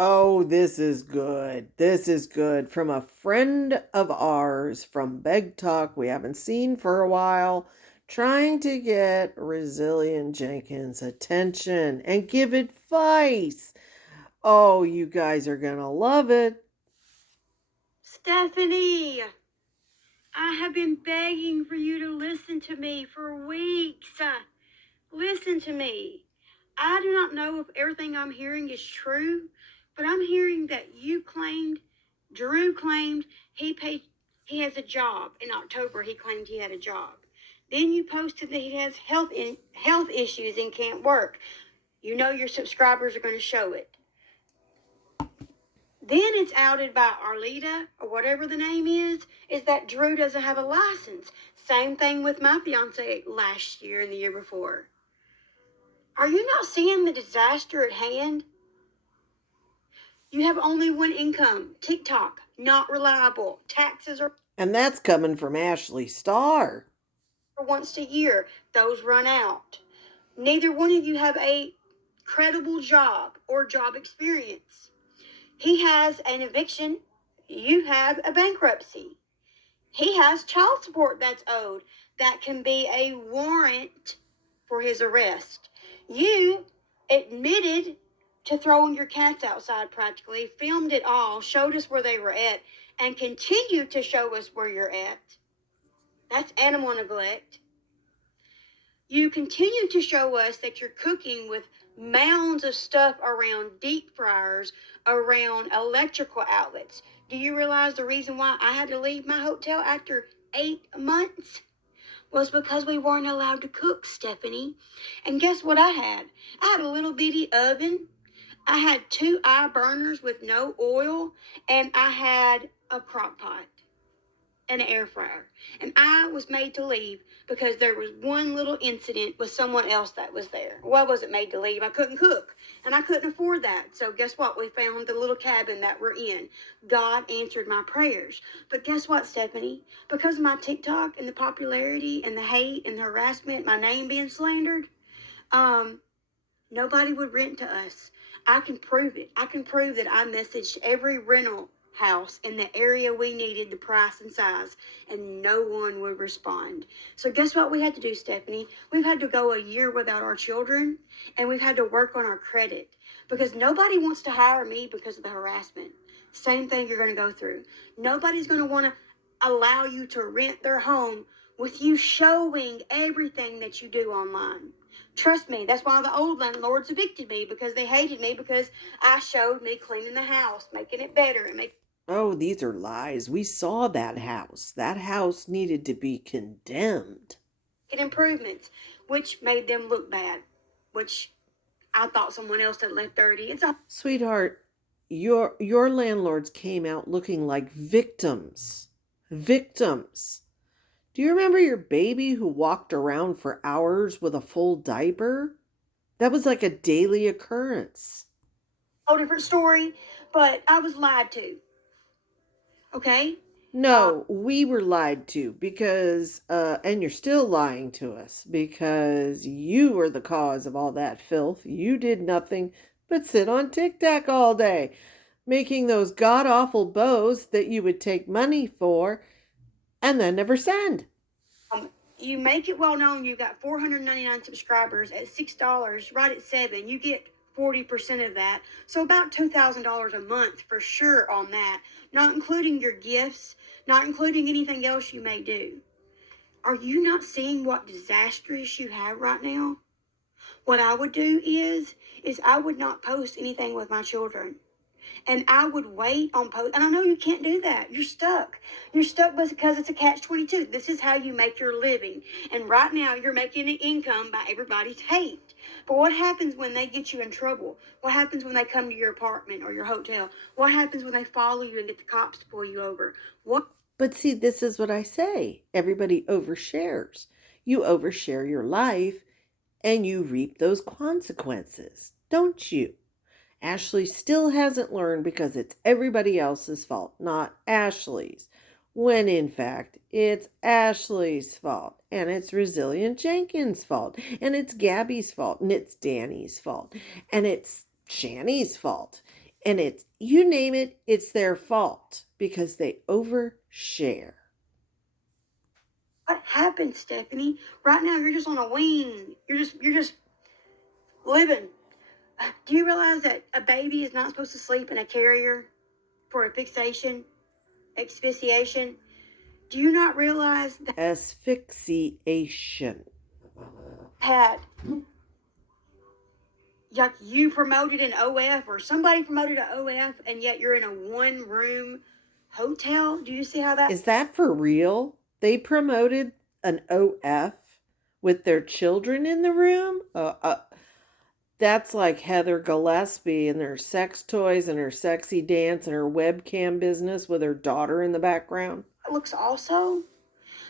Oh, this is good. This is good. From a friend of ours from Beg Talk we haven't seen for a while, trying to get Resilient Jenkins' attention and give advice. Oh, you guys are going to love it. Stephanie, I have been begging for you to listen to me for weeks. Listen to me. I do not know if everything I'm hearing is true, but I'm hearing that Drew claimed he has a job. In October, he claimed he had a job. Then you posted that he has health issues and can't work. You know your subscribers are going to show it. Then it's outed by Arlita, or whatever the name is that Drew doesn't have a license. Same thing with my fiance last year and the year before. Are you not seeing the disaster at hand? You have only one income. TikTok, not reliable. Taxes are And that's coming from Ashley Starr. once a year. Those run out. Neither one of you have a credible job or job experience. He has an eviction. You have a bankruptcy. He has child support that's owed. That can be a warrant for his arrest. You admitted to throwing your cats outside practically, filmed it all, showed us where they were at, and continue to show us where you're at. That's animal neglect. You continue to show us that you're cooking with mounds of stuff around deep fryers, around electrical outlets. Do you realize the reason why I had to leave my hotel after 8 months? Was because we weren't allowed to cook, Stephanie. And guess what I had? I had a little bitty oven. I had 2 eye burners with no oil, and I had a crock pot and an air fryer. And I was made to leave because there was one little incident with someone else that was there. Well, I wasn't made to leave. I couldn't cook, and I couldn't afford that. So guess what? We found the little cabin that we're in. God answered my prayers. But guess what, Stephanie? Because of my TikTok and the popularity and the hate and the harassment, my name being slandered, nobody would rent to us. I can prove it. I can prove that I messaged every rental house in the area we needed, the price and size, and no one would respond. So guess what we had to do, Stephanie? We've had to go a year without our children, and we've had to work on our credit because nobody wants to hire me because of the harassment. Same thing you're going to go through. Nobody's going to want to allow you to rent their home with you showing everything that you do online. Trust me, that's why the old landlords evicted me, because they hated me because I showed me cleaning the house, making it better, and making Oh, these are lies. We saw that house. That house needed to be condemned. improvements, which made them look bad, which I thought someone else had left dirty. It's a Sweetheart, your landlords came out looking like victims. Victims. Do you remember your baby who walked around for hours with a full diaper? That was like a daily occurrence. whole different story, but I was lied to. Okay? No, we were lied to because, and you're still lying to us because you were the cause of all that filth. You did nothing but sit on TikTok all day, making those god awful bows that you would take money for and then never send. You make it well known you got 499 subscribers at $6, right at 7. You get 40% of that. So about $2,000 a month for sure on that, not including your gifts, not including anything else you may do. Are you not seeing what disastrous you have right now? What I would do is I would not post anything with my children. And I would wait on post. And I know you can't do that. You're stuck. You're stuck because it's a catch-22. This is how you make your living. And right now you're making an income by everybody's hate. But what happens when they get you in trouble? What happens when they come to your apartment or your hotel? What happens when they follow you and get the cops to pull you over? What But see, this is what I say. Everybody overshares. You overshare your life and you reap those consequences, don't you? Ashley still hasn't learned because it's everybody else's fault, not Ashley's. When in fact, it's Ashley's fault, and it's Resilient Jenkins' fault, and it's Gabby's fault, and it's Danny's fault, and it's Shani's fault. And it's, you name it, it's their fault because they overshare. What happened, Stephanie? Right now you're just on a wing. You're just living. Do you realize that a baby is not supposed to sleep in a carrier for a fixation, asphyxiation? Do you not realize that Asphyxiation. had like you promoted an OF or somebody promoted an OF and yet you're in a one room hotel? Do you see how that Is that for real? They promoted an OF with their children in the room? That's like Heather Gillespie and her sex toys and her sexy dance and her webcam business with her daughter in the background. looks also?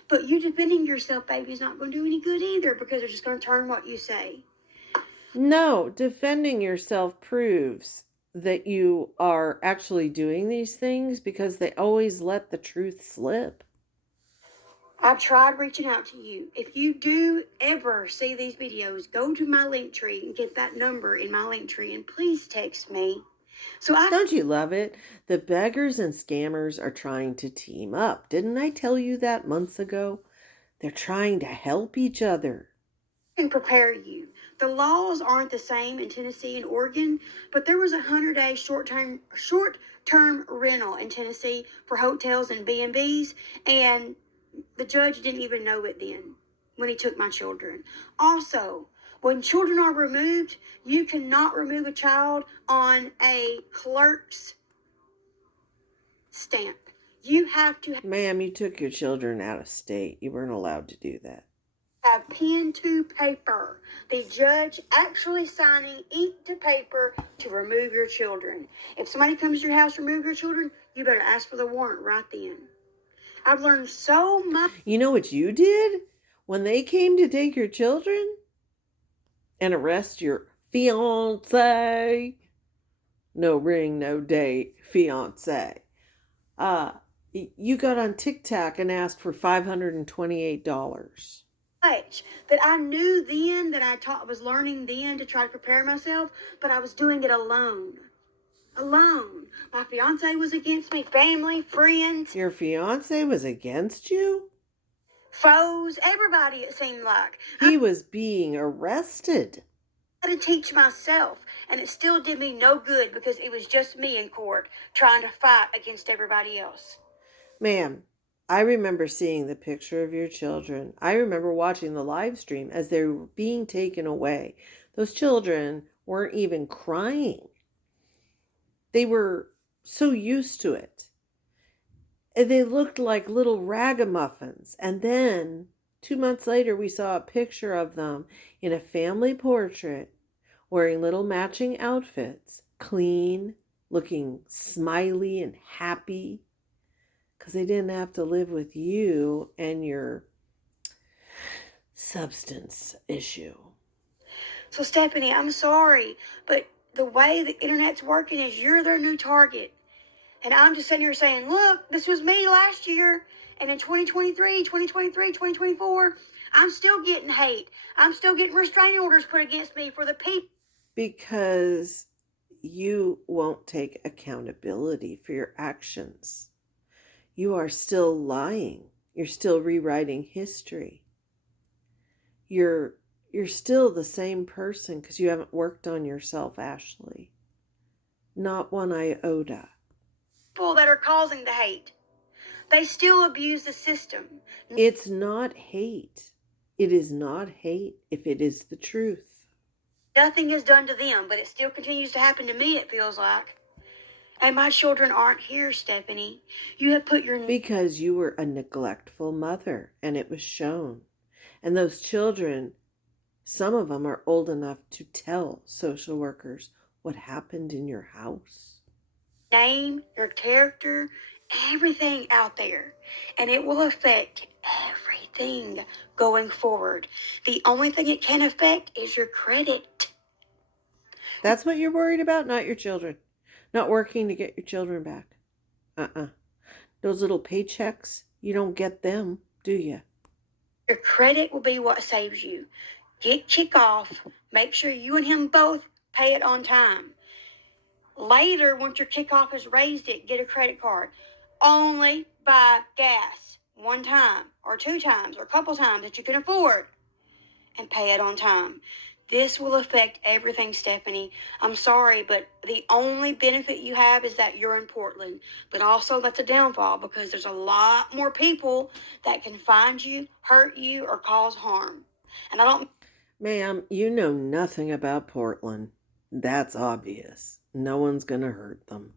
But you defending yourself, baby, is not going to do any good either because they're just going to turn what you say. No, defending yourself proves that you are actually doing these things because they always let the truth slip. I've tried reaching out to you. If you do ever see these videos, go to my link tree and get that number in my link tree and please text me. Don't you love it? The beggars and scammers are trying to team up. Didn't I tell you that months ago? They're trying to help each other. And prepare you. The laws aren't the same in Tennessee and Oregon, but there was a 100-day short-term rental in Tennessee for hotels and B&Bs, and the judge didn't even know it then when he took my children. Also, when children are removed, you cannot remove a child on a clerk's stamp. You have to Ma'am, you took your children out of state. You weren't allowed to do that. have pen to paper. The judge actually signing ink to paper to remove your children. If somebody comes to your house to remove your children, you better ask for the warrant right then. I've learned so much. You know what you did when they came to take your children and arrest your fiance? No ring, no date, fiance. You got on TikTok and asked for $528. Much that I knew then that I was learning then to try to prepare myself, but I was doing it alone. Alone. My fiance was against me, family, friends. Your fiance was against you? Foes, everybody it seemed like. He was being arrested. I had to teach myself, and it still did me no good because it was just me in court trying to fight against everybody else. Ma'am, I remember seeing the picture of your children. I remember watching the live stream as they were being taken away. Those children weren't even crying. They were so used to it. And they looked like little ragamuffins. And then 2 months later, we saw a picture of them in a family portrait wearing little matching outfits, clean, looking smiley and happy, because they didn't have to live with you and your substance issue. So, Stephanie, I'm sorry, but the way the internet's working is you're their new target. And I'm just sitting here saying, look, this was me last year. And in 2023, 2024, I'm still getting hate. I'm still getting restraining orders put against me for the people. Because you won't take accountability for your actions. You are still lying. You're still rewriting history. You're still the same person because you haven't worked on yourself, Ashley. Not one iota. People that are causing the hate, they still abuse the system. It's not hate. It is not hate if it is the truth. Nothing is done to them, but it still continues to happen to me, it feels like. And my children aren't here, Stephanie. You have put your... Because you were a neglectful mother, and it was shown. And those children, some of them are old enough to tell social workers what happened in your house. Name, your character, everything out there. And it will affect everything going forward. The only thing it can affect is your credit. That's what you're worried about, not your children. Not working to get your children back. Those little paychecks, you don't get them, do you? Your credit will be what saves you. Get kick off. Make sure you and him both pay it on time. Later, once your kickoff has raised it, get a credit card. Only buy gas one time or two times or a couple times that you can afford and pay it on time. This will affect everything, Stephanie. I'm sorry, but the only benefit you have is that you're in Portland. But also, that's a downfall because there's a lot more people that can find you, hurt you, or cause harm. And I don't Ma'am, you know nothing about Portland. That's obvious. No one's gonna hurt them.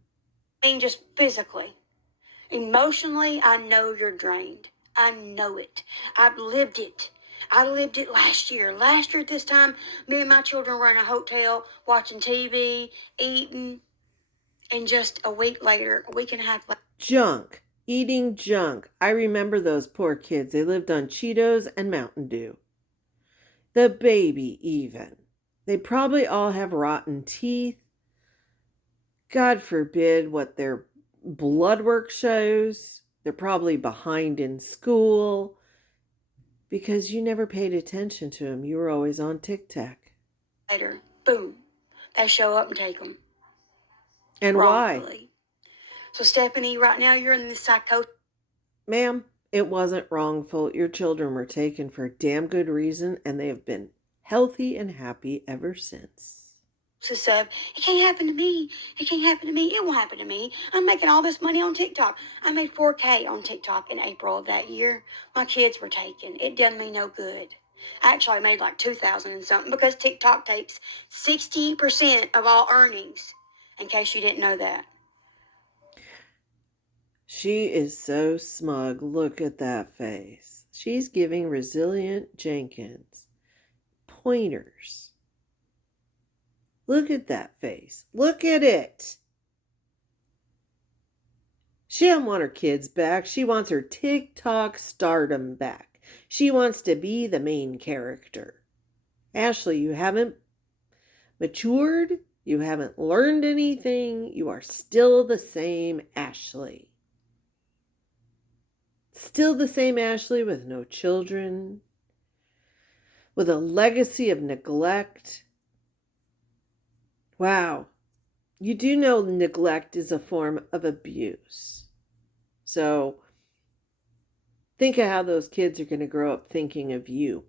mean just physically. Emotionally, I know you're drained. I know it. I've lived it. I lived it last year. Last year at this time, me and my children were in a hotel watching TV, eating, and just a week later, a week and a half later, Junk. Eating junk. I remember those poor kids. They lived on Cheetos and Mountain Dew. The baby, even. They probably all have rotten teeth. God forbid what their blood work shows. They're probably behind in school because you never paid attention to them. You were always on TikTok. boom, they show up and take them And why? wrongfully. So, Stephanie, right now you're in this psychosis. Ma'am, it wasn't wrongful. Your children were taken for a damn good reason, and they have been healthy and happy ever since. Of it can't happen to me. It can't happen to me. It won't happen to me. I'm making all this money on TikTok. I made $4K on TikTok in April of that year. My kids were taken. It done me no good. Actually, I made like 2,000 and something because TikTok takes 60% of all earnings. In case you didn't know that. She is so smug. Look at that face. She's giving Resilient Jenkins pointers. Look at that face. Look at it. She doesn't want her kids back. She wants her TikTok stardom back. She wants to be the main character. Ashley, you haven't matured. You haven't learned anything. You are still the same Ashley. Still the same Ashley with no children, with a legacy of neglect. Wow. You do know neglect is a form of abuse. So think of how those kids are going to grow up thinking of you.